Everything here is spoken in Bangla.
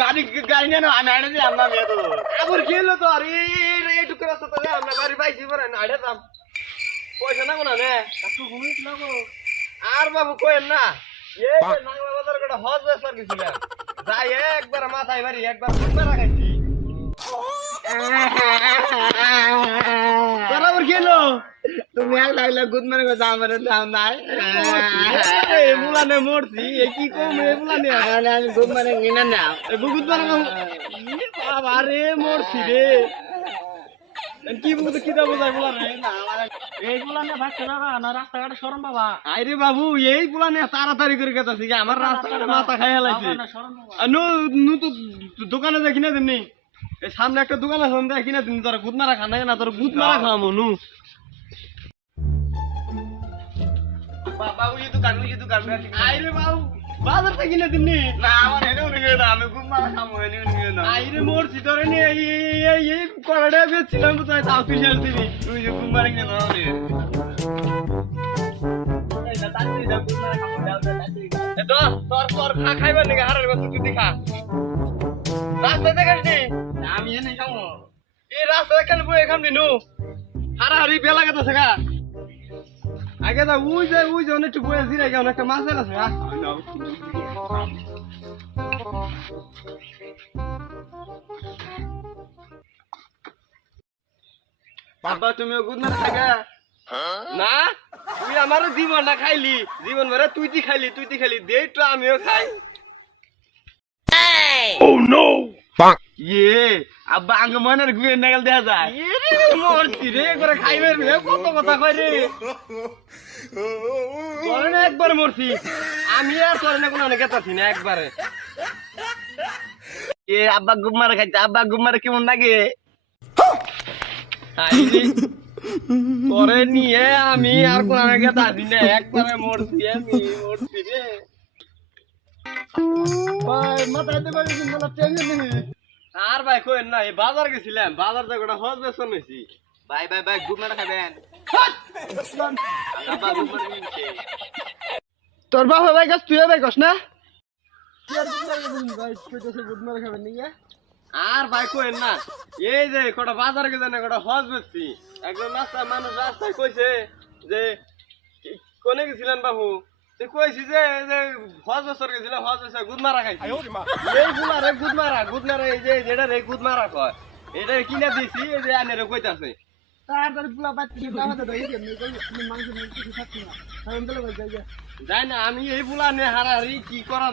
গাড়ি গাড়ি নিয়ে না আমি আইনা দিলাম না মেয়ে তো আবার খেলো তো আর এইটুকু রাস্তা তো আমরা গাড়ি পাইছি পরে না আইডাতাম পয়সা না কোনা নে কাকু ঘুমিস না গো আর বাবু কইেন না এই যে নাংলা বাজার কটা হজ বেসার গেছিলাম যাই একবার মাথায় বাড়ি একবার ঘুরতে রাখাইছি বরাবর খেলো তুমি এক লাগলে গুদ মারে গো আমার দাও নাই এই মুলানে মরছি এই কি কম এই মুলানে আমি গুদ মারে নিনা না এই গুদ মারে বাবা রে মরছি রে কি বুঝতে কি দাও যাই মুলানে না এই মুলানে ভাগছে না না রাস্তাঘাটে শরম বাবা আরে বাবু এই মুলানে তাড়াতাড়ি করে গেতাছি কি আমার রাস্তাঘাটে মাথা খাইয়া লাইছে নু নু তো দোকানে দেখি না দিননি এই সামনে একটা দোকান আছে ওখানে দেখি না দিন তোরা গুদ মারা খানা না তোর গুদ মারা খাওয়ামো নু বাবু ये दुकान আইরে বাবু বাজার থেকে কিনে দিননি না আমার হেনেও নিয়ে না আমি খুব মারা খামো হেনেও নিয়ে না আইরে মরছি তোরে নে এই কড়াটা বেচছিলাম তো তাই তাও তুই শেষ দিবি তুই যে খুব মারা কিনে না রে এই না তাড়াতাড়ি যা খুব মারা খামো দাও এ তো তোর খাইবার নাকি হারার কথা তুই দেখা রাস্তা দেখাচ্ছি আমি এনে খামো এই রাস্তা দেখালে বই খামনি নু হারাহারি বেলা গেছে গা আগে দা উই যে অনেক একটু বয়ে দিরে গেল একটা মাছ আছে বাবা তুমি গুদ না থাকা না তুই আমার জীবন না খাইলি জীবন ভরে তুই খাইলি দে তো আমিও খাই ও নো ইয়ে আব্বা আঙ্গ মনের গুয়ে নাগাল দেয়া যায় মরছি রে করে খাইবে রে কত কথা কই রে বলেন একবার মরছি আমি আর তোরে না কোনো গেতাছি না একবারে এ আব্বা গুমার খাইতে আব্বা গুমার কেমন লাগে আইনি তোরে নিয়ে আমি আর কোনো গেতাছি না একবারে মরছি রে ভাই মাথাতে বাড়ি দিন বলা টেনশন নেই আর ভাই কইেন না এই বাজার গেছিলাম বাজার থেকে একটা হজ বেসন হইছি ভাই গুড মারা খাবেন আব্বা গুড মারা নিছে তোর বাবা ভাই কাছ তুই ভাই কস না কি আর ভাই কইতেছে গুড মারা খাবেন নি আর ভাই কইেন না এই যে কটা বাজার গেছে না কটা হজ বেচছি একজন মানুষ রাস্তায় কইছে যে কোনে গেছিলেন বাবু তুই কইছি যে হজ বছর গেছিলাম হজ বছর গুদ মারা খাইছি এই গুলারে গুদ মারা এই যে যেটা রে গুদ মারা কয় এটা কিনা দিছি এই যে আনে রে কইতাছে তাড়াতাড়ি পুলা বাচ্চি দাওয়াতে দেই কেমনে কই তুমি মাংস নিতে কিছু থাকছ না আমি বলে যাই না আমি এই পুলা নে হারাহারি কি করা